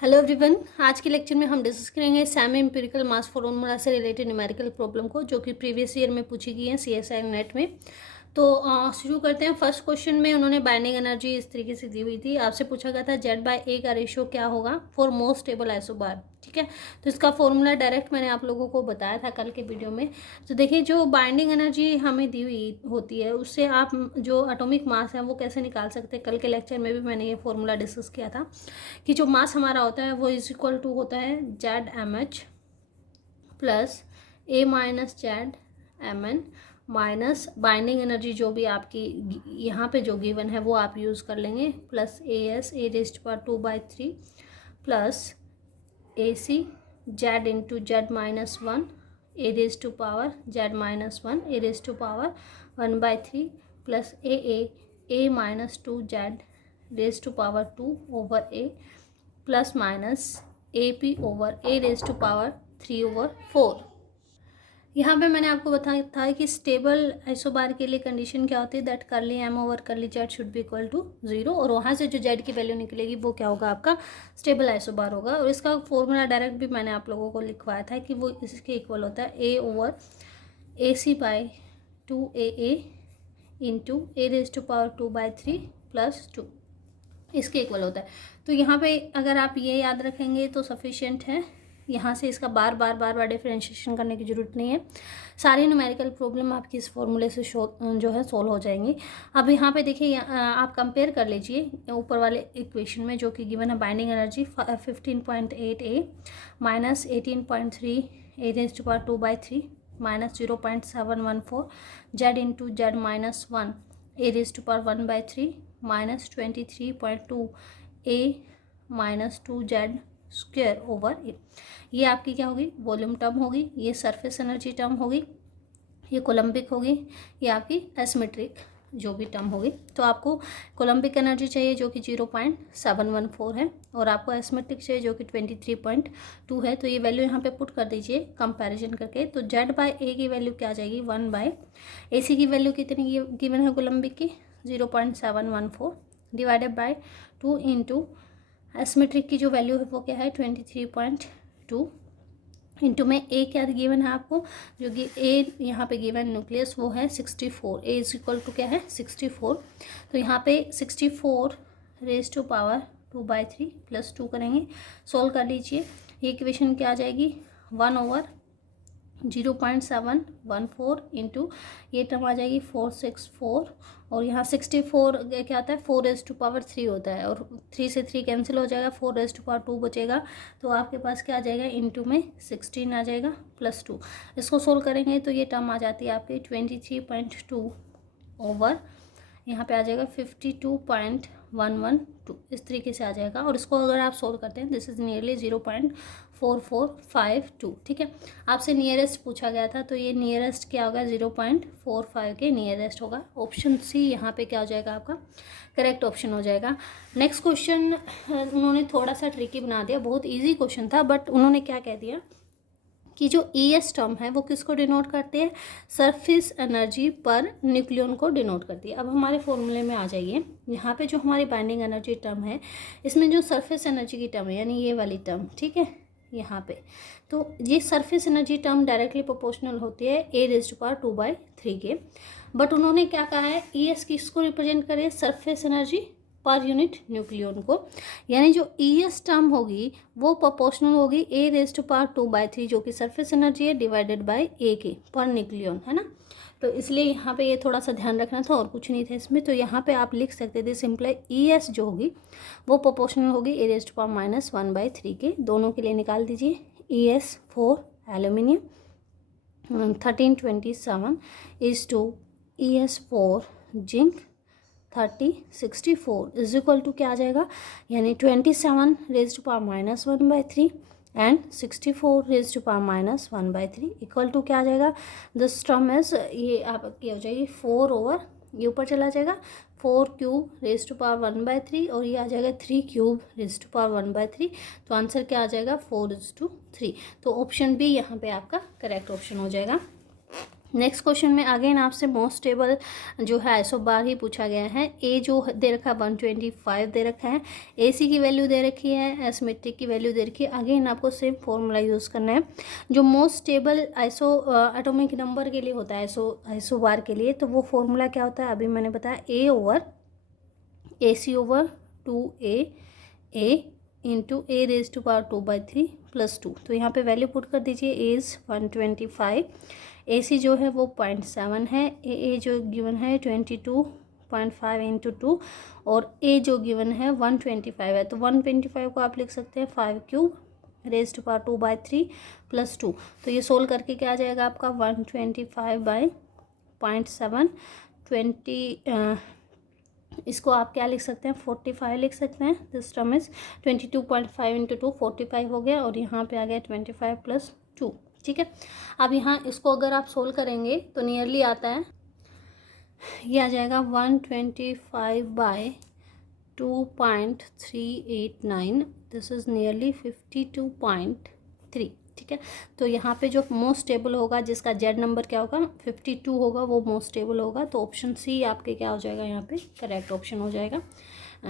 Hello everyone, आज के lecture में हम डिस्कस करेंगे सेमी एम्पिरिकल मास फॉर्मूला से रिलेटेड न्यूमेरिकल प्रॉब्लम को, जो कि प्रीवियस ईयर में पूछी गई है सीएसआई नेट में। तो शुरू करते हैं। फर्स्ट क्वेश्चन में उन्होंने बाइंडिंग एनर्जी इस तरीके से दी हुई थी। आपसे पूछा गया था Z/A का रेशियो क्या होगा फॉर मोस्ट स्टेबल आइसोबार। ठीक है, तो इसका फॉर्मूला डायरेक्ट मैंने आप लोगों को बताया था कल के वीडियो में। तो देखिए, जो बाइंडिंग एनर्जी हमें दी हुई होती है उससे आप जो एटॉमिक मास है वो कैसे निकाल सकते हैं। कल के लेक्चर में भी मैंने ये फॉर्मूला डिस्कस किया था कि जो मास हमारा होता है वो इज इक्वल टू होता है ZmH plus A minus ZMN minus binding energy जो भी आपकी यहाँ पे जो गिवन है वो आप यूज़ कर लेंगे, plus AS A⁻²/3 plus AC Z into Z minus 1 A⁻Z−1 A⁻1/3 plus A-2Z⁻2/2 plus minus AP over A⁻3/4। यहाँ पे मैंने आपको बताया था कि स्टेबल आइसोबार के लिए कंडीशन क्या होती है, that curly M over curly Z should be equal to 0, और वहाँ से जो जेड की वैल्यू निकलेगी वो क्या होगा, आपका स्टेबल आइसोबार होगा। और इसका फॉर्मूला डायरेक्ट भी मैंने आप लोगों को लिखवाया था कि वो इसके इक्वल होता है A/AC/2AA इंटू A⁻2/3 प्लस 2, इसके इक्वल होता है। तो यहाँ पे अगर आप ये याद रखेंगे तो सफिशिएंट है। यहाँ से इसका बार बार डिफरेंशिएशन करने की ज़रूरत नहीं है। सारी न्यूमेरिकल प्रॉब्लम आपकी इस फॉर्मूले से जो है सोल्व हो जाएंगी। अब यहाँ पे देखिए, आप कंपेयर कर लीजिए ऊपर वाले इक्वेशन में जो कि गिवन है binding energy 15.8 A minus 18.3 A⁻2/3 minus 0.714 Z into Z-1 A⁻1/3 minus 23.2 A-2Z² ये आपकी क्या होगी, वॉल्यूम टर्म होगी, ये सरफेस एनर्जी टर्म होगी, ये कोलम्बिक होगी, ये आपकी एसिमेट्रिक जो भी टर्म होगी। तो आपको कोलम्बिक एनर्जी चाहिए जो कि 0.714 है, और आपको एसिमेट्रिक चाहिए जो कि 23.2 है। तो ये वैल्यू यहाँ पे पुट कर दीजिए कंपैरिजन करके। तो Z/A की वैल्यू क्या आ जाएगी, 1/AC की वैल्यू कितनी गिवन है कोलम्बिक की, 0.714 डिवाइडेड बाय 2 इंटू एसिमेट्रिक की जो वैल्यू है वो क्या है 23.2 इंटू में ए क्या गिवन है आपको, जो कि ए यहाँ पे गिवन न्यूक्लियस वो है 64। ए इज इक्वल टू क्या है 64। तो यहाँ पे 64⁻² प्लस 2 करेंगे, सोल्व कर लीजिए। ये इक्वेशन क्या आ जाएगी 1/0.714 इंटू ये टर्म आ जाएगी 464, और यहाँ 64 क्या आता है 4⁻3 होता है, और 3 से 3 कैंसिल हो जाएगा, 4⁻2 बचेगा। तो आपके पास क्या आ जाएगा, इंटू में 16 आ जाएगा प्लस 2। इसको सोल्व करेंगे तो ये टर्म आ जाती है आपकी 23.2 ओवर यहाँ पे आ जाएगा 52.112, इस तरीके से आ जाएगा। और इसको अगर आप सोल्व करते हैं दिस इज़ नियरली 0.4452। ठीक है, आपसे नियरेस्ट पूछा गया था, तो ये नियरेस्ट क्या होगा 0.45 के नियरेस्ट होगा। ऑप्शन सी यहाँ पे क्या हो जाएगा, आपका करेक्ट ऑप्शन हो जाएगा। नेक्स्ट क्वेश्चन उन्होंने थोड़ा सा ट्रिकी बना दिया, बहुत ईजी क्वेश्चन था, बट उन्होंने क्या कह दिया कि जो ES टर्म है वो किसको डिनोट करती है, सरफेस एनर्जी पर न्यूक्लियन को डिनोट करती है। अब हमारे फॉर्मूले में आ जाइए, यहाँ पे जो हमारी बाइंडिंग एनर्जी टर्म है इसमें जो सरफेस एनर्जी की टर्म है यानी ये वाली टर्म, ठीक है यहाँ पे, तो ये surface energy term directly proportional होती है A⁻2/3 के। बट उन्होंने क्या कहा है, ES किसको रिप्रेजेंट करे, surface energy per unit nucleon को, यानी जो ES टर्म होगी वो प्रोपोर्शनल होगी A⁻2/3 जो कि सरफेस एनर्जी है डिवाइडेड बाय A के पर न्यूक्लियन, है ना। तो इसलिए यहाँ पे ये थोड़ा सा ध्यान रखना था, और कुछ नहीं था इसमें। तो यहाँ पे आप लिख सकते थे सिंपल ES जो होगी वो प्रोपोर्शनल होगी A⁻1/3 के। दोनों के लिए निकाल दीजिए। ES for aluminium 1327 is to ES for zinc 3064 is equal to क्या आ जाएगा, यानी 27⁻⁻⁻⁻³ एंड 64⁻⁻⁻³ इक्वल टू क्या आ जाएगा, दिस टर्म इज, ये आपकी हो जाएगी 4 ओवर, ये ऊपर चला जाएगा 4³ और ये आ जाएगा 3³ तो आंसर क्या आ जाएगा 4:3। तो ऑप्शन बी यहाँ पे आपका करेक्ट ऑप्शन हो जाएगा। नेक्स्ट क्वेश्चन में अगेन आपसे मोस्ट स्टेबल जो है आइसोबार ही पूछा गया है। ए जो दे रखा है 125 दे रखा है, AC की वैल्यू दे रखी है, एसमेट्रिक की वैल्यू दे रखी है। अगेन आपको सेम फॉर्मूला यूज़ करना है जो most stable iso atomic number के लिए होता है, आइसोबार के लिए। तो वो फॉर्मूला क्या होता है, अभी मैंने बताया, A/AC/2A इंटू A⁻²/2/3 + 2। तो यहाँ पे वैल्यू पुट कर दीजिए। A इज़ 125, AC जो है वो 0.7 है, AA जो गिवन है 22.5 इंटू 2, और A जो गिवन है 125 है। तो 125 को आप लिख सकते हैं 5³ ⁻²/3 + 2। तो ये सोल्व करके क्या आ जाएगा आपका 125/0.7 20, इसको आप क्या लिख सकते हैं 45 लिख सकते हैं। दिस टर्म इज 22.5 इंटू 2 45 हो गया, और यहाँ पे आ गया 25 + 2। ठीक है, अब यहाँ इसको अगर आप सोल्व करेंगे तो नियरली आता है, ये आ जाएगा 125/2.389, दिस इज़ नियरली 52.3। ठीक है, तो यहाँ पे जो मोस्ट स्टेबल होगा, जिसका जेड नंबर क्या होगा 52 होगा, वो मोस्ट स्टेबल होगा। तो ऑप्शन सी आपके क्या हो जाएगा, यहाँ पे करेक्ट ऑप्शन हो जाएगा।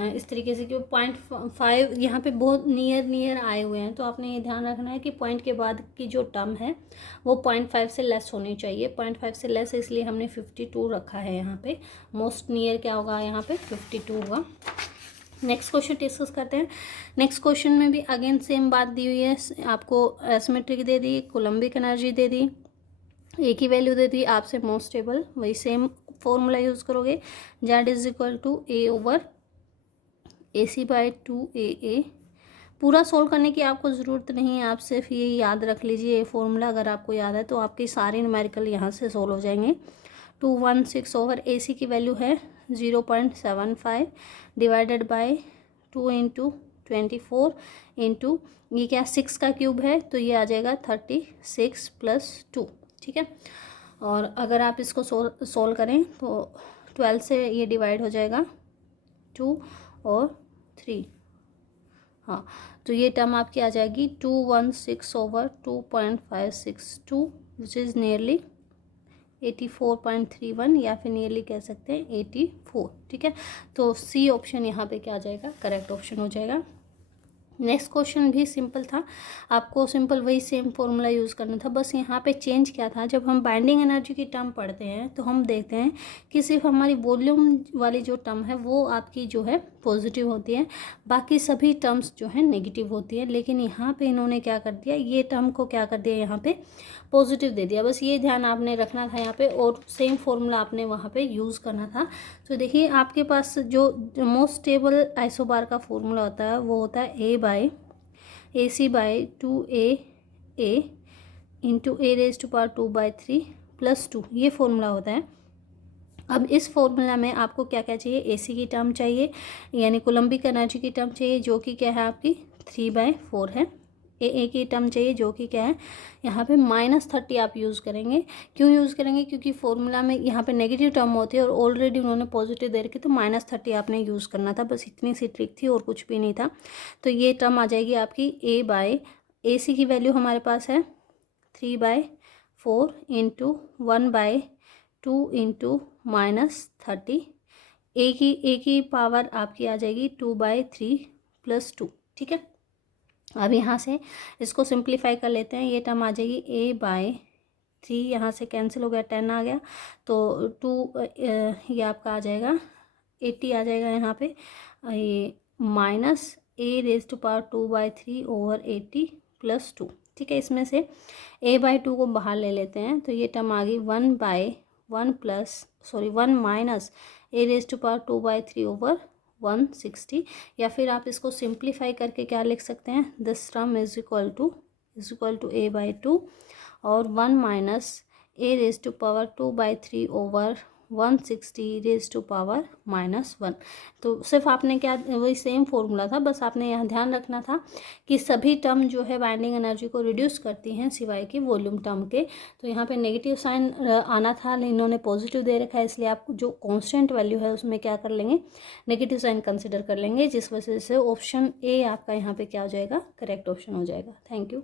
इस तरीके से कि 0.5 यहाँ पे बहुत नियर आए हुए हैं, तो आपने ये ध्यान रखना है कि पॉइंट के बाद की जो टर्म है वो 0.5 से लेस होनी चाहिए। 0.5 से लेस है, इसलिए हमने 52 रखा है यहाँ पे। मोस्ट नियर क्या होगा, यहाँ पे 52 होगा। नेक्स्ट क्वेश्चन डिस्कस करते हैं। नेक्स्ट क्वेश्चन में भी अगेन सेम बात दी हुई है, आपको एसिमेट्रिक दे दी, कोलम्बिक एनर्जी दे दी, ए की वैल्यू दे दी, आपसे मोस्ट स्टेबल, वही सेम फॉर्मूला यूज़ करोगे। Z is equal to A/AC/2AA। पूरा सोल्व करने की आपको ज़रूरत नहीं है, आप सिर्फ ये याद रख लीजिए, ये फॉर्मूला अगर आपको याद है तो आपके सारे न्यूमेरिकल यहाँ से सोल्व हो जाएंगे। 216/AC की वैल्यू है 0.75 डिवाइडेड बाय 2 इंटू 24 इंटू ये क्या 6 का क्यूब है, तो ये आ जाएगा 36 + 2। ठीक है, और अगर आप इसको सोल्व करें तो 12 से ये डिवाइड हो जाएगा 2 और 3, हाँ, तो ये टर्म आपकी आ जाएगी 216/2.562 विच इज़ नियरली 84.31, या फिर नियरली कह सकते हैं 84। ठीक है, तो सी ऑप्शन यहाँ पे क्या आ जाएगा, करेक्ट ऑप्शन हो जाएगा। नेक्स्ट क्वेश्चन भी सिंपल था, आपको सिंपल वही सेम फॉर्मूला यूज़ करना था, बस यहाँ पे चेंज क्या था, जब हम बाइंडिंग एनर्जी की टर्म पढ़ते हैं तो हम देखते हैं कि सिर्फ हमारी वॉल्यूम वाली जो टर्म है वो आपकी जो है पॉजिटिव होती है, बाकी सभी टर्म्स जो है नेगेटिव होती है। लेकिन यहाँ पे इन्होंने क्या कर दिया, ये टर्म को क्या कर दिया, यहाँ पे पॉजिटिव दे दिया। बस ये ध्यान आपने रखना था यहाँ पे, और सेम फॉर्मूला आपने वहाँ पे यूज़ करना था। तो देखिए आपके पास जो मोस्ट स्टेबल आइसोबार का फॉर्मूला होता है वो होता है A/AC/2AA इंटू A⁻² + 2, ये फॉर्मूला होता है। अब इस फॉर्मूला में आपको क्या क्या चाहिए, AC की टर्म चाहिए, यानी कोलम्बिक एनर्जी की टर्म चाहिए, जो कि क्या है आपकी 3/4 है। AA की टर्म चाहिए, जो कि क्या है यहाँ पे -30 आप यूज़ करेंगे। क्यों यूज़ करेंगे, क्योंकि फॉर्मूला में यहाँ पे नेगेटिव टर्म होती है और ऑलरेडी उन्होंने पॉजिटिव दे रखी, तो -30 आपने यूज़ करना था, बस इतनी सी ट्रिक थी और कुछ भी नहीं था। तो ये टर्म आ जाएगी आपकी AC की वैल्यू हमारे पास है 3/4 इंटू 1/2 इंटू -30, A की पावर आपकी आ जाएगी 2/3 + 2। ठीक है, अब यहाँ से इसको सिंप्लीफाई कर लेते हैं, ये टर्म आ जाएगी A/3, यहाँ से कैंसिल हो गया, 10 आ गया, तो 2 ये आपका आ जाएगा 80 आ जाएगा यहाँ पे, ये -A⁻²/3/80 + 2। ठीक है, इसमें से A/2 को बाहर ले लेते हैं, तो ये टर्म आ गई 1 माइनस A⁻²/3/160, या फिर आप इसको सिंप्लीफाई करके क्या लिख सकते हैं, this term is equal to A/2 और 1 माइनस A⁻²/3/160 तो सिर्फ आपने क्या, वही सेम फॉर्मूला था, बस आपने यहाँ ध्यान रखना था कि सभी टर्म जो है बाइंडिंग एनर्जी को रिड्यूस करती हैं सिवाय की वॉल्यूम टर्म के। तो यहाँ पे नेगेटिव साइन आना था, इन्होंने पॉजिटिव दे रखा है, इसलिए आप जो कांस्टेंट वैल्यू है उसमें क्या कर लेंगे, नेगेटिव साइन कंसिडर कर लेंगे, जिस वजह से ऑप्शन ए आपका यहाँ पे क्या हो जाएगा, करेक्ट ऑप्शन हो जाएगा। Thank you.